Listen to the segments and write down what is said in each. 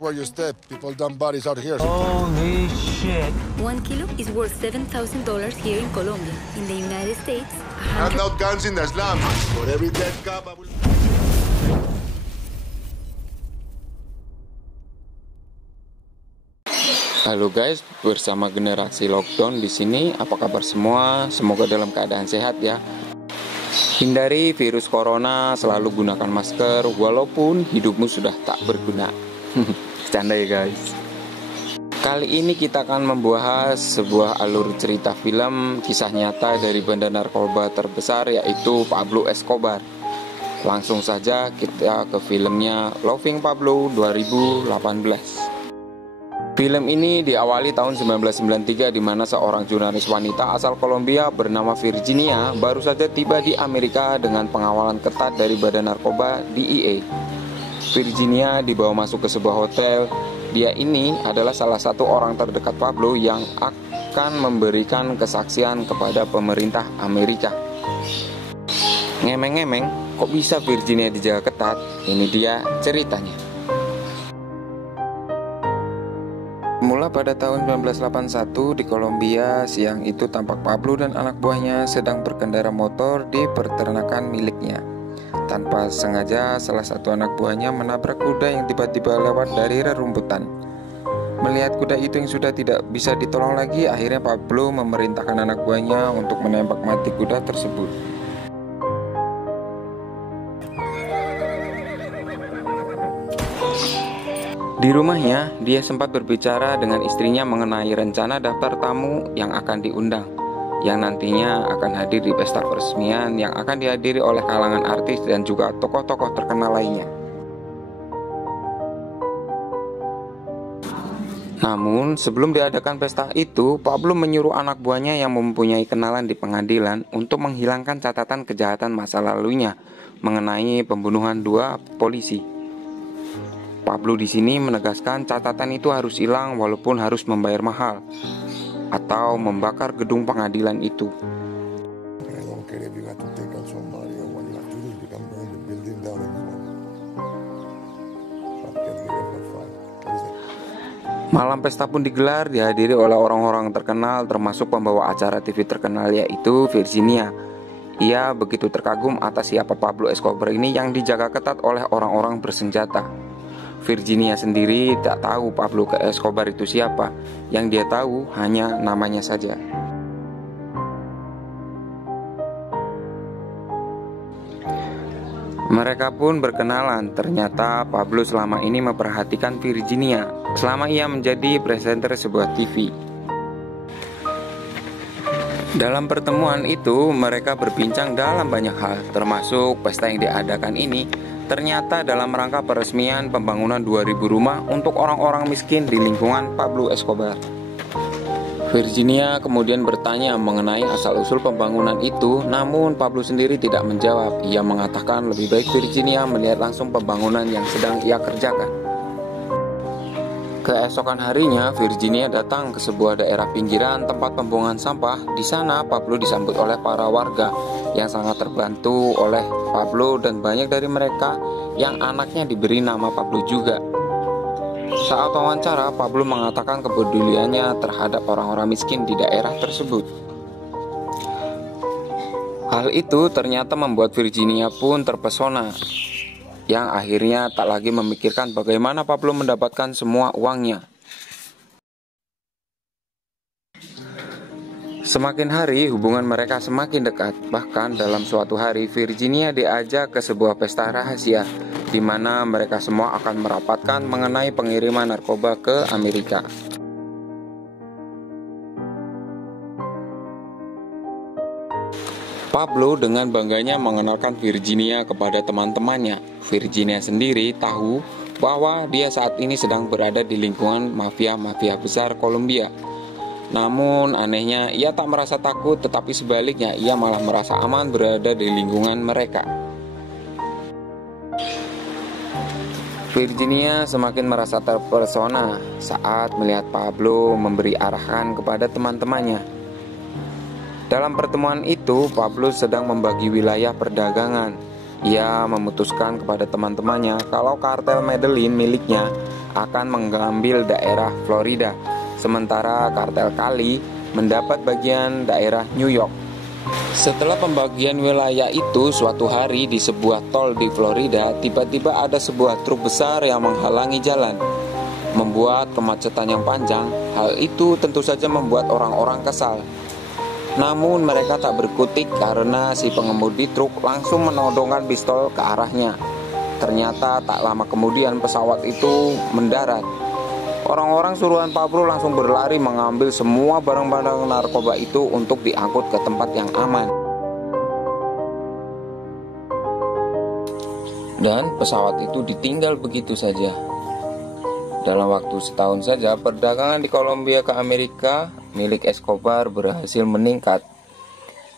Where you step, people dump bodies out here. Holy shit. 1 kilo is worth $7,000 here in Colombia. In the United States, Hand out guns in the slums. For every dead cop, I will... Halo guys, bersama generasi lockdown di sini. Apa kabar semua? Semoga dalam keadaan sehat ya. Hindari virus corona, selalu gunakan masker walaupun hidupmu sudah tak berguna. Bercanda ya guys. Kali ini kita akan membahas sebuah alur cerita film kisah nyata dari bandar narkoba terbesar, yaitu Pablo Escobar. Langsung saja kita ke filmnya Loving Pablo 2018. Film ini diawali tahun 1993 di mana seorang jurnalis wanita asal Kolombia bernama Virginia baru saja tiba di Amerika dengan pengawalan ketat dari Badan Narkoba DEA. Virginia dibawa masuk ke sebuah hotel. Dia ini adalah salah satu orang terdekat Pablo yang akan memberikan kesaksian kepada pemerintah Amerika. Ngemeng-ngemeng, kok bisa Virginia dijaga ketat? Ini dia ceritanya. Mula pada tahun 1981 di Kolombia, siang itu tampak Pablo dan anak buahnya sedang berkendara motor di peternakan miliknya. Tanpa sengaja, salah satu anak buahnya menabrak kuda yang tiba-tiba lewat dari rerumputan. Melihat kuda itu yang sudah tidak bisa ditolong lagi, akhirnya Pablo memerintahkan anak buahnya untuk menembak mati kuda tersebut. Di rumahnya, dia sempat berbicara dengan istrinya mengenai rencana daftar tamu yang akan diundang, yang nantinya akan hadir di pesta peresmian yang akan dihadiri oleh kalangan artis dan juga tokoh-tokoh terkenal lainnya. Namun, sebelum diadakan pesta itu, Pablo menyuruh anak buahnya yang mempunyai kenalan di pengadilan untuk menghilangkan catatan kejahatan masa lalunya mengenai pembunuhan 2 polisi. Pablo di sini menegaskan catatan itu harus hilang walaupun harus membayar mahal atau membakar gedung pengadilan itu. Malam pesta pun digelar, dihadiri oleh orang-orang terkenal termasuk pembawa acara TV terkenal yaitu Virginia. Ia begitu terkagum atas siapa Pablo Escobar ini yang dijaga ketat oleh orang-orang bersenjata. Virginia sendiri tak tahu Pablo Escobar itu siapa. Yang dia tahu hanya namanya saja. Mereka pun berkenalan. Ternyata Pablo selama ini memperhatikan Virginia selama ia menjadi presenter sebuah TV. Dalam pertemuan itu mereka berbincang dalam banyak hal, termasuk pesta yang diadakan ini ternyata dalam rangka peresmian pembangunan 2000 rumah untuk orang-orang miskin di lingkungan Pablo Escobar. Virginia kemudian bertanya mengenai asal-usul pembangunan itu, namun Pablo sendiri tidak menjawab. Ia mengatakan lebih baik Virginia melihat langsung pembangunan yang sedang ia kerjakan. Keesokan harinya, Virginia datang ke sebuah daerah pinggiran tempat pembuangan sampah. Di sana, Pablo disambut oleh para warga yang sangat terbantu oleh Pablo dan banyak dari mereka yang anaknya diberi nama Pablo juga. Saat wawancara, Pablo mengatakan kepeduliannya terhadap orang-orang miskin di daerah tersebut. Hal itu ternyata membuat Virginia pun terpesona, yang akhirnya tak lagi memikirkan bagaimana Pablo mendapatkan semua uangnya. Semakin hari hubungan mereka semakin dekat. Bahkan dalam suatu hari Virginia diajak ke sebuah pesta rahasia di mana mereka semua akan merapatkan mengenai pengiriman narkoba ke Amerika. Pablo dengan bangganya mengenalkan Virginia kepada teman-temannya. Virginia sendiri tahu bahwa dia saat ini sedang berada di lingkungan mafia-mafia besar Kolombia. Namun anehnya ia tak merasa takut, tetapi sebaliknya ia malah merasa aman berada di lingkungan mereka. Virginia semakin merasa terpesona saat melihat Pablo memberi arahan kepada teman-temannya. Dalam pertemuan itu, Pablo sedang membagi wilayah perdagangan. Ia memutuskan kepada teman-temannya kalau kartel Medellin miliknya akan mengambil daerah Florida, sementara kartel Kali mendapat bagian daerah New York. Setelah pembagian wilayah itu, suatu hari di sebuah tol di Florida, tiba-tiba ada sebuah truk besar yang menghalangi jalan, membuat kemacetan yang panjang. Hal itu tentu saja membuat orang-orang kesal. Namun mereka tak berkutik karena si pengemudi truk langsung menodongkan pistol ke arahnya. Ternyata tak lama kemudian pesawat itu mendarat. Orang-orang suruhan Pablo langsung berlari mengambil semua barang-barang narkoba itu untuk diangkut ke tempat yang aman. Dan pesawat itu ditinggal begitu saja. Dalam waktu setahun saja, perdagangan di Kolombia ke Amerika milik Escobar berhasil meningkat.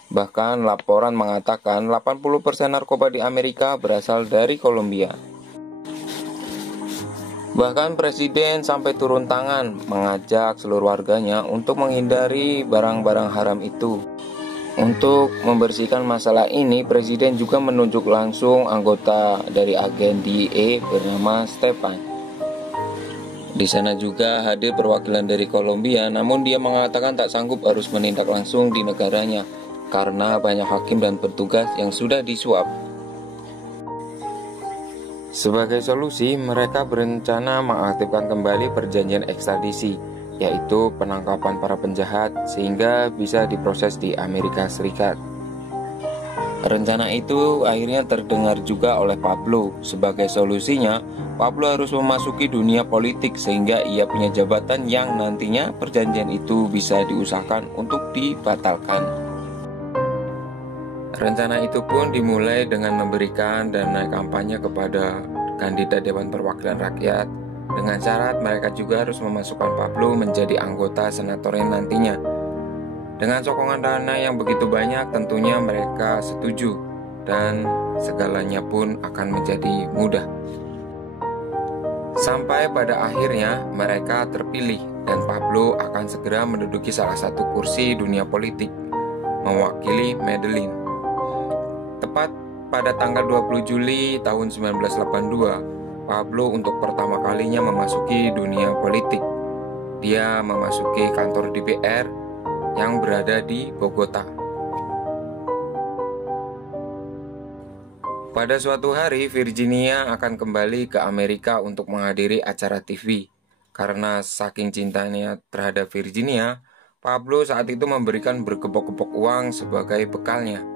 Bahkan laporan mengatakan 80% narkoba di Amerika berasal dari Kolombia. Bahkan presiden sampai turun tangan mengajak seluruh warganya untuk menghindari barang-barang haram itu. Untuk membersihkan masalah ini, presiden juga menunjuk langsung anggota dari agen DEA bernama Stepan. Di sana juga hadir perwakilan dari Kolombia, namun dia mengatakan tak sanggup harus menindak langsung di negaranya karena banyak hakim dan petugas yang sudah disuap. Sebagai solusi, mereka berencana mengaktifkan kembali perjanjian ekstradisi, yaitu penangkapan para penjahat sehingga bisa diproses di Amerika Serikat. Rencana itu akhirnya terdengar juga oleh Pablo. Sebagai solusinya, Pablo harus memasuki dunia politik sehingga ia punya jabatan yang nantinya perjanjian itu bisa diusahakan untuk dibatalkan. Rencana itu pun dimulai dengan memberikan dana kampanye kepada kandidat Dewan Perwakilan Rakyat dengan syarat mereka juga harus memasukkan Pablo menjadi anggota senatornya nantinya. Dengan sokongan dana yang begitu banyak, tentunya mereka setuju dan segalanya pun akan menjadi mudah. Sampai pada akhirnya mereka terpilih dan Pablo akan segera menduduki salah satu kursi dunia politik, mewakili Medellin. Tepat pada tanggal 20 Juli tahun 1982, Pablo untuk pertama kalinya memasuki dunia politik. Dia memasuki kantor DPR yang berada di Bogota. Pada suatu hari, Virginia akan kembali ke Amerika untuk menghadiri acara TV. Karena saking cintanya terhadap Virginia, Pablo saat itu memberikan berkepok-kepok uang sebagai bekalnya.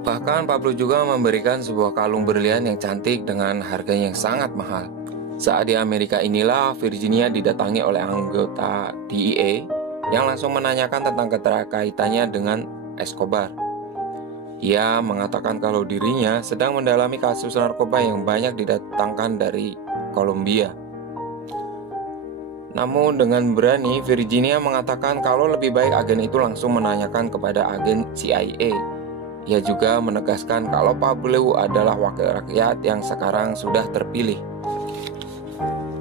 Bahkan Pablo juga memberikan sebuah kalung berlian yang cantik dengan harga yang sangat mahal. Saat di Amerika inilah Virginia didatangi oleh anggota DEA yang langsung menanyakan tentang keterkaitannya dengan Escobar. Ia mengatakan kalau dirinya sedang mendalami kasus narkoba yang banyak didatangkan dari Kolombia. Namun dengan berani Virginia mengatakan kalau lebih baik agen itu langsung menanyakan kepada agen CIA. Ia juga menegaskan kalau Pablo adalah wakil rakyat yang sekarang sudah terpilih.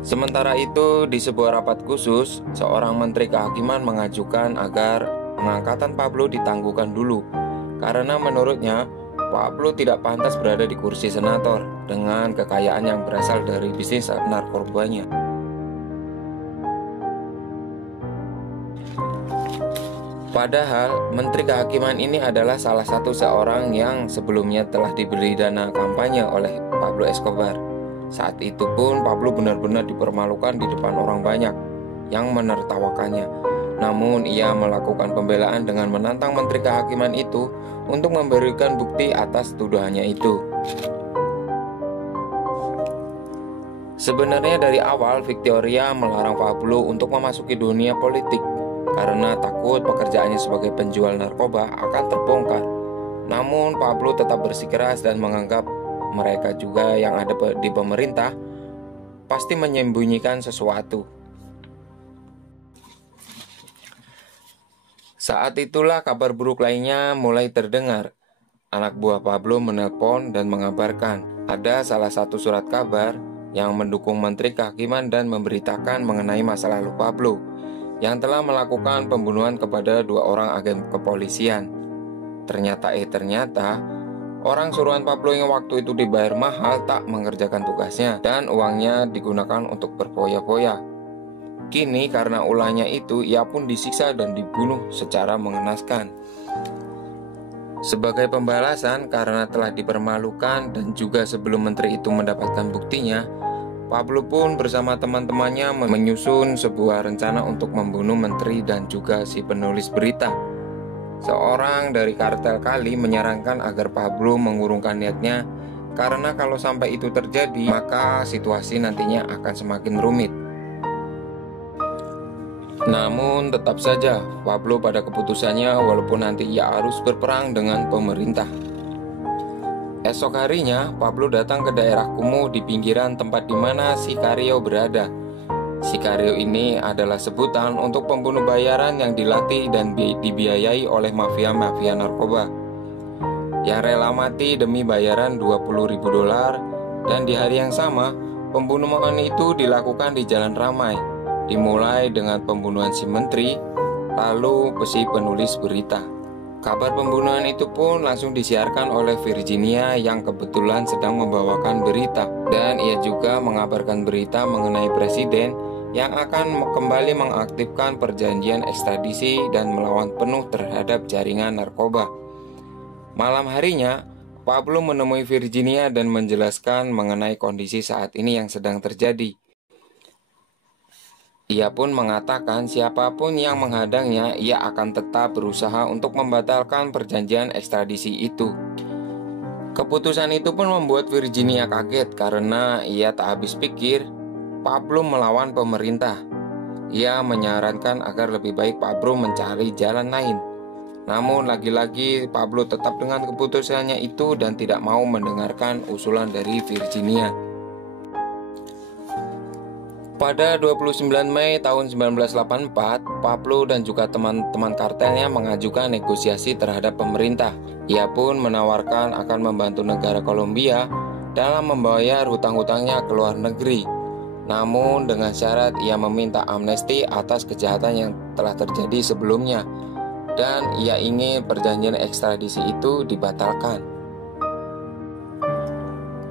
Sementara itu, di sebuah rapat khusus, seorang menteri kehakiman mengajukan agar pengangkatan Pablo ditangguhkan dulu, karena menurutnya Pablo tidak pantas berada di kursi senator dengan kekayaan yang berasal dari bisnis narkobanya. Padahal, menteri kehakiman ini adalah salah satu seorang yang sebelumnya telah diberi dana kampanye oleh Pablo Escobar. Saat itu pun Pablo benar-benar dipermalukan di depan orang banyak yang menertawakannya. Namun ia melakukan pembelaan dengan menantang menteri kehakiman itu untuk memberikan bukti atas tuduhannya itu. Sebenarnya dari awal Victoria melarang Pablo untuk memasuki dunia politik karena takut pekerjaannya sebagai penjual narkoba akan terbongkar. Namun Pablo tetap bersikeras dan menganggap mereka juga yang ada di pemerintah pasti menyembunyikan sesuatu. Saat itulah kabar buruk lainnya mulai terdengar. Anak buah Pablo menelpon dan mengabarkan ada salah satu surat kabar yang mendukung menteri kehakiman dan memberitakan mengenai masa lalu Pablo yang telah melakukan pembunuhan kepada 2 orang agen kepolisian. Ternyata Orang suruhan Pablo yang waktu itu dibayar mahal tak mengerjakan tugasnya dan uangnya digunakan untuk berfoya-foya. Kini karena ulahnya itu ia pun disiksa dan dibunuh secara mengenaskan. Sebagai pembalasan karena telah dipermalukan dan juga sebelum menteri itu mendapatkan buktinya, Pablo pun bersama teman-temannya menyusun sebuah rencana untuk membunuh menteri dan juga si penulis berita. Seorang dari kartel Kali menyarankan agar Pablo mengurungkan niatnya karena kalau sampai itu terjadi maka situasi nantinya akan semakin rumit. Namun tetap saja Pablo pada keputusannya walaupun nanti ia harus berperang dengan pemerintah. Esok harinya Pablo datang ke daerah kumuh di pinggiran tempat di mana Sicario berada. Sicario ini adalah sebutan untuk pembunuh bayaran yang dilatih dan dibiayai oleh mafia-mafia narkoba yang rela mati demi bayaran $20.000. Dan di hari yang sama, pembunuhan itu dilakukan di jalan ramai, dimulai dengan pembunuhan si menteri, lalu si penulis berita. Kabar pembunuhan itu pun langsung disiarkan oleh Virginia yang kebetulan sedang membawakan berita, dan ia juga mengabarkan berita mengenai presiden yang akan kembali mengaktifkan perjanjian ekstradisi dan melawan penuh terhadap jaringan narkoba. Malam harinya, Pablo menemui Virginia dan menjelaskan mengenai kondisi saat ini yang sedang terjadi. Ia pun mengatakan siapapun yang menghadangnya, ia akan tetap berusaha untuk membatalkan perjanjian ekstradisi itu. Keputusan itu pun membuat Virginia kaget karena ia tak habis pikir Pablo melawan pemerintah. Ia menyarankan agar lebih baik Pablo mencari jalan lain. Namun lagi-lagi Pablo tetap dengan keputusannya itu dan tidak mau mendengarkan usulan dari Virginia. Pada 29 Mei tahun 1984, Pablo dan juga teman-teman kartelnya mengajukan negosiasi terhadap pemerintah. Ia pun menawarkan akan membantu negara Kolombia dalam membayar hutang-hutangnya ke luar negeri. Namun dengan syarat ia meminta amnesti atas kejahatan yang telah terjadi sebelumnya, dan ia ingin perjanjian ekstradisi itu dibatalkan.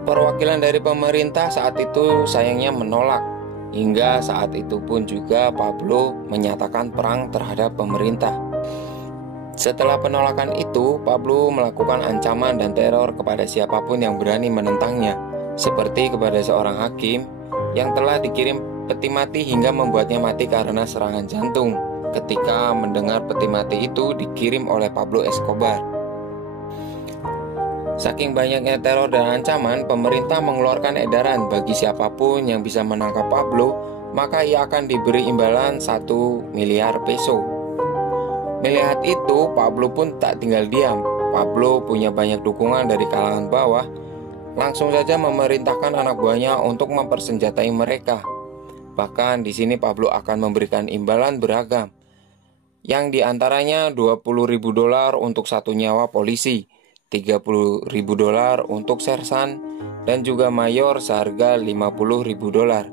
Perwakilan dari pemerintah saat itu sayangnya menolak. Hingga saat itu pun juga Pablo menyatakan perang terhadap pemerintah. Setelah penolakan itu, Pablo melakukan ancaman dan teror kepada siapapun yang berani menentangnya, seperti kepada seorang hakim yang telah dikirim peti mati hingga membuatnya mati karena serangan jantung ketika mendengar peti mati itu dikirim oleh Pablo Escobar. Saking banyaknya teror dan ancaman, pemerintah mengeluarkan edaran bagi siapapun yang bisa menangkap Pablo, maka ia akan diberi imbalan 1 miliar peso. Melihat itu, Pablo pun tak tinggal diam. Pablo punya banyak dukungan dari kalangan bawah. Langsung saja memerintahkan anak buahnya untuk mempersenjatai mereka. Bahkan di sini Pablo akan memberikan imbalan beragam, yang diantaranya $20.000 untuk 1 nyawa polisi, $30.000 untuk sersan, dan juga mayor seharga $50.000.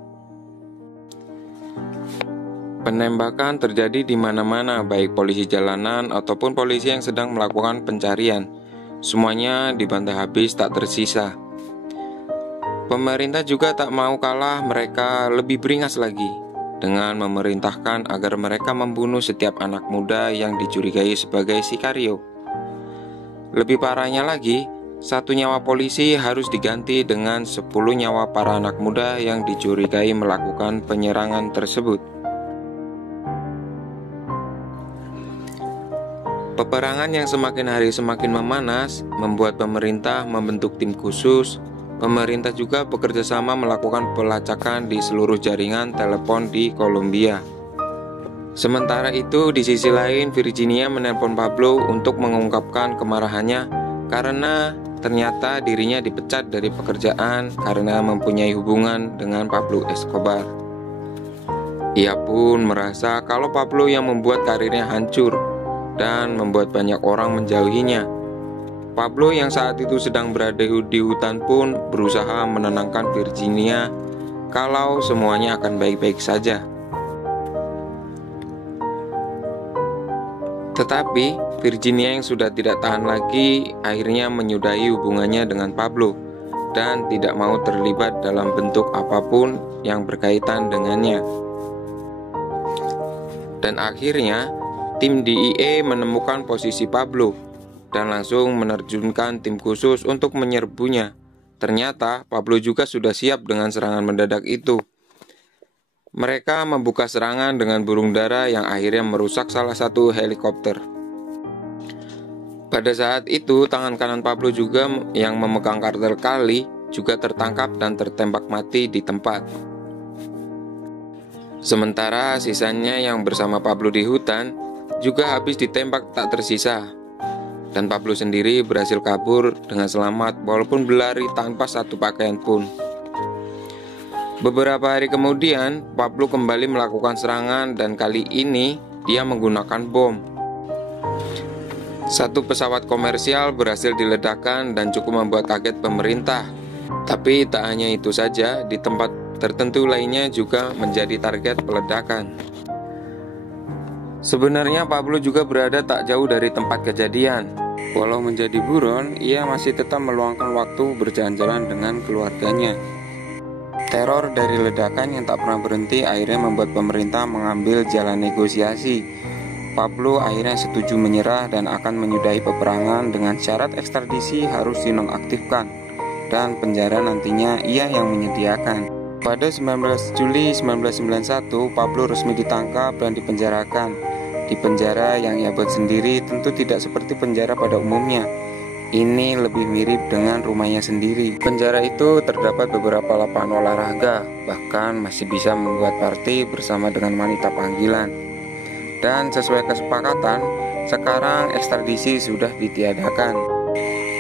Penembakan terjadi di mana-mana, baik polisi jalanan ataupun polisi yang sedang melakukan pencarian. Semuanya dibantai habis tak tersisa. Pemerintah juga tak mau kalah, mereka lebih beringas lagi dengan memerintahkan agar mereka membunuh setiap anak muda yang dicurigai sebagai sicario. Lebih parahnya lagi, 1 nyawa polisi harus diganti dengan 10 nyawa para anak muda yang dicurigai melakukan penyerangan tersebut. Peperangan yang semakin hari semakin memanas membuat pemerintah membentuk tim khusus. Pemerintah juga bekerja sama melakukan pelacakan di seluruh jaringan telepon di Kolombia. Sementara itu, di sisi lain, Virginia menelpon Pablo untuk mengungkapkan kemarahannya karena ternyata dirinya dipecat dari pekerjaan karena mempunyai hubungan dengan Pablo Escobar. Ia pun merasa kalau Pablo yang membuat karirnya hancur dan membuat banyak orang menjauhinya. Pablo yang saat itu sedang berada di hutan pun berusaha menenangkan Virginia kalau semuanya akan baik-baik saja. Tetapi Virginia yang sudah tidak tahan lagi akhirnya menyudahi hubungannya dengan Pablo dan tidak mau terlibat dalam bentuk apapun yang berkaitan dengannya. Dan akhirnya tim DEA menemukan posisi Pablo dan langsung menerjunkan tim khusus untuk menyerbunya. Ternyata Pablo juga sudah siap dengan serangan mendadak itu. Mereka membuka serangan dengan burung dara yang akhirnya merusak salah satu helikopter. Pada saat itu, tangan kanan Pablo juga yang memegang kartel Kali juga tertangkap dan tertembak mati di tempat. Sementara sisanya yang bersama Pablo di hutan juga habis ditembak tak tersisa. Dan Pablo sendiri berhasil kabur dengan selamat walaupun berlari tanpa satu pakaian pun. Beberapa hari kemudian, Pablo kembali melakukan serangan dan kali ini dia menggunakan bom. Satu pesawat komersial berhasil diledakkan dan cukup membuat kaget pemerintah. Tapi tak hanya itu saja, di tempat tertentu lainnya juga menjadi target peledakan. Sebenarnya Pablo juga berada tak jauh dari tempat kejadian. Walau menjadi buron, ia masih tetap meluangkan waktu berjalan-jalan dengan keluarganya. Teror dari ledakan yang tak pernah berhenti akhirnya membuat pemerintah mengambil jalan negosiasi. Pablo akhirnya setuju menyerah dan akan menyudahi peperangan dengan syarat ekstradisi harus dinonaktifkan dan penjara nantinya ia yang menyediakan. Pada 19 Juli 1991, Pablo resmi ditangkap dan dipenjarakan. Di penjara yang ia buat sendiri tentu tidak seperti penjara pada umumnya. Ini lebih mirip dengan rumahnya sendiri. Penjara itu terdapat beberapa lapangan olahraga, bahkan masih bisa membuat party bersama dengan wanita panggilan. Dan sesuai kesepakatan, sekarang ekstradisi sudah ditiadakan.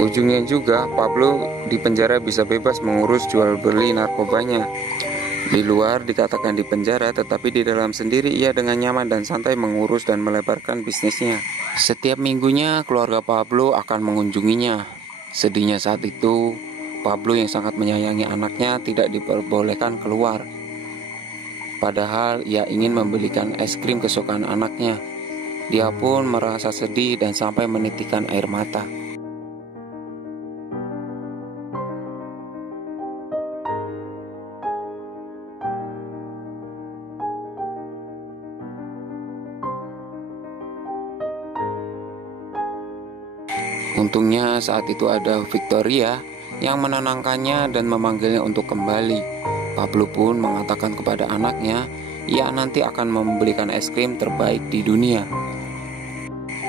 Ujungnya juga, Pablo di penjara bisa bebas mengurus jual beli narkobanya. Di luar dikatakan di penjara, tetapi di dalam sendiri ia dengan nyaman dan santai mengurus dan melebarkan bisnisnya. Setiap minggunya keluarga Pablo akan mengunjunginya. Sedihnya saat itu, Pablo yang sangat menyayangi anaknya tidak diperbolehkan keluar. Padahal ia ingin membelikan es krim kesukaan anaknya. Dia pun merasa sedih dan sampai menitikkan air mata. Untungnya saat itu ada Victoria yang menenangkannya dan memanggilnya untuk kembali. Pablo pun mengatakan kepada anaknya, ia nanti akan membelikan es krim terbaik di dunia.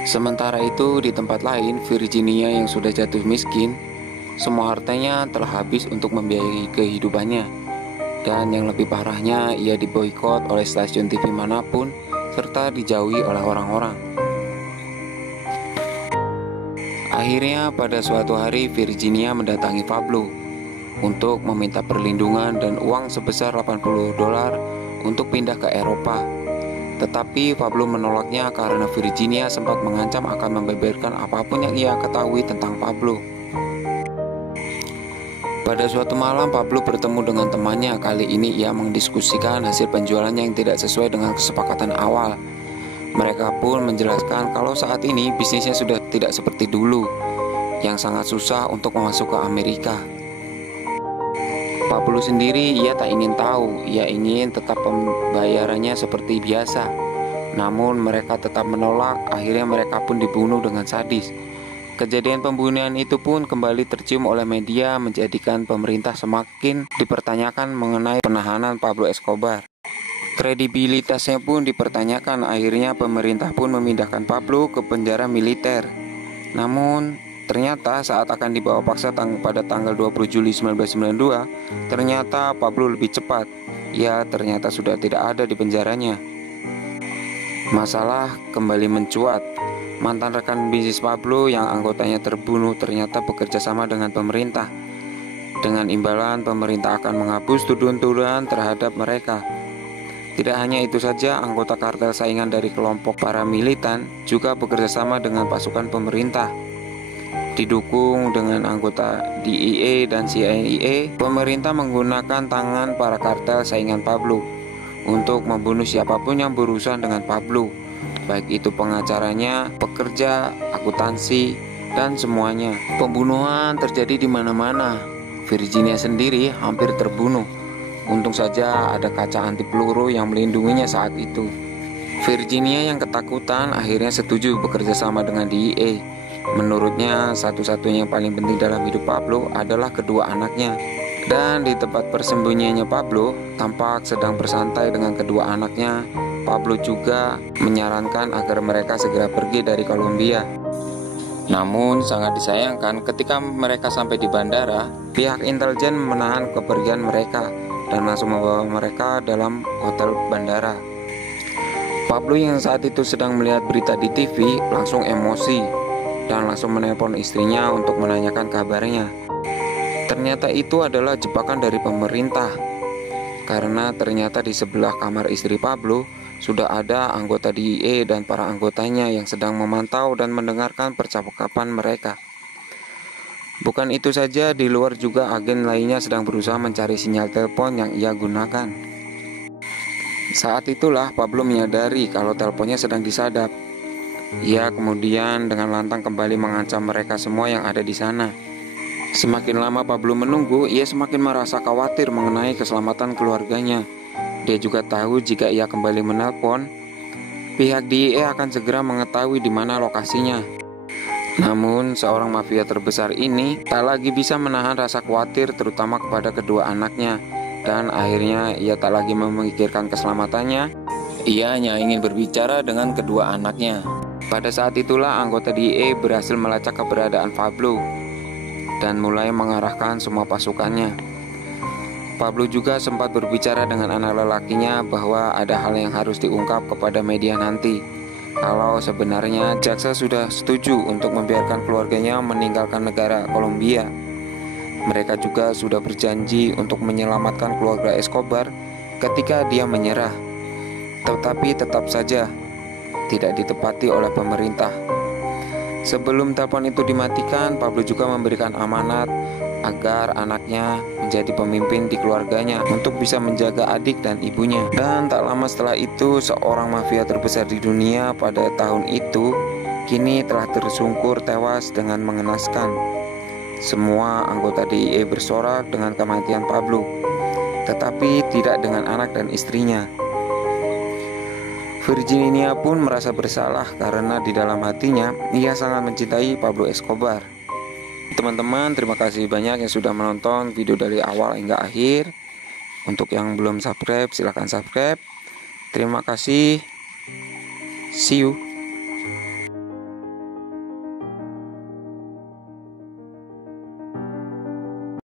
Sementara itu di tempat lain, Virginia yang sudah jatuh miskin, semua hartanya telah habis untuk membiayai kehidupannya. Dan yang lebih parahnya, ia diboikot oleh stasiun TV manapun serta dijauhi oleh orang-orang. Akhirnya pada suatu hari Virginia mendatangi Pablo untuk meminta perlindungan dan uang sebesar $80 untuk pindah ke Eropa. Tetapi Pablo menolaknya karena Virginia sempat mengancam akan membeberkan apapun yang ia ketahui tentang Pablo. Pada suatu malam Pablo bertemu dengan temannya. Kali ini ia mendiskusikan hasil penjualannya yang tidak sesuai dengan kesepakatan awal. Mereka pun menjelaskan kalau saat ini bisnisnya sudah tidak seperti dulu, yang sangat susah untuk masuk ke Amerika. Pablo sendiri ia tak ingin tahu, ia ingin tetap pembayarannya seperti biasa. Namun mereka tetap menolak, akhirnya mereka pun dibunuh dengan sadis. Kejadian pembunuhan itu pun kembali tercium oleh media, menjadikan pemerintah semakin dipertanyakan mengenai penahanan Pablo Escobar. Kredibilitasnya pun dipertanyakan, akhirnya pemerintah pun memindahkan Pablo ke penjara militer. Namun, ternyata saat akan dibawa paksa pada tanggal 20 Juli 1992, ternyata Pablo lebih cepat. Ia ternyata sudah tidak ada di penjaranya. Masalah kembali mencuat. Mantan rekan bisnis Pablo yang anggotanya terbunuh ternyata bekerja sama dengan pemerintah. Dengan imbalan, pemerintah akan menghapus tuduhan-tuduhan terhadap mereka. Tidak hanya itu saja, anggota kartel saingan dari kelompok paramilitan juga bekerja sama dengan pasukan pemerintah. Didukung dengan anggota DEA dan CIA, pemerintah menggunakan tangan para kartel saingan Pablo untuk membunuh siapapun yang berurusan dengan Pablo. baik itu pengacaranya, pekerja, akuntansi, dan semuanya. Pembunuhan terjadi di mana-mana. Virginia sendiri hampir terbunuh. Untung saja ada kaca anti peluru yang melindunginya saat itu. Virginia yang ketakutan akhirnya setuju bekerja sama dengan DEA. Menurutnya satu-satunya yang paling penting dalam hidup Pablo adalah kedua anaknya. Dan di tempat persembunyiannya Pablo tampak sedang bersantai dengan kedua anaknya. Pablo juga menyarankan agar mereka segera pergi dari Kolombia. Namun sangat disayangkan ketika mereka sampai di bandara, pihak intelijen menahan kepergian mereka dan langsung membawa mereka dalam hotel bandara. Pablo yang saat itu sedang melihat berita di TV langsung emosi dan langsung menelpon istrinya untuk menanyakan kabarnya. Ternyata itu adalah jebakan dari pemerintah, karena ternyata di sebelah kamar istri Pablo sudah ada anggota DEA dan para anggotanya yang sedang memantau dan mendengarkan percakapan mereka. Bukan itu saja, di luar juga agen lainnya sedang berusaha mencari sinyal telepon yang ia gunakan. Saat itulah Pablo menyadari kalau teleponnya sedang disadap. Ia kemudian dengan lantang kembali mengancam mereka semua yang ada di sana. Semakin lama Pablo menunggu, ia semakin merasa khawatir mengenai keselamatan keluarganya. Dia juga tahu jika ia kembali menelpon, pihak DEA akan segera mengetahui di mana lokasinya. Namun, seorang mafia terbesar ini tak lagi bisa menahan rasa khawatir terutama kepada kedua anaknya. Dan akhirnya ia tak lagi memikirkan keselamatannya. Ia hanya ingin berbicara dengan kedua anaknya. Pada saat itulah anggota DEA berhasil melacak keberadaan Pablo dan mulai mengarahkan semua pasukannya. Pablo juga sempat berbicara dengan anak lelakinya bahwa ada hal yang harus diungkap kepada media nanti. Kalau sebenarnya jaksa sudah setuju untuk membiarkan keluarganya meninggalkan negara Kolombia. Mereka juga sudah berjanji untuk menyelamatkan keluarga Escobar ketika dia menyerah. Tetapi tetap saja tidak ditepati oleh pemerintah. Sebelum telepon itu dimatikan, Pablo juga memberikan amanat agar anaknya menjadi pemimpin di keluarganya untuk bisa menjaga adik dan ibunya. Dan tak lama setelah itu, seorang mafia terbesar di dunia pada tahun itu kini telah tersungkur tewas dengan mengenaskan. Semua anggota DEA bersorak dengan kematian Pablo, tetapi tidak dengan anak dan istrinya. Virginia pun merasa bersalah karena di dalam hatinya ia sangat mencintai Pablo Escobar. Teman-teman, terima kasih banyak yang sudah menonton video dari awal hingga akhir. Untuk yang belum subscribe, silahkan subscribe. Terima kasih. See you.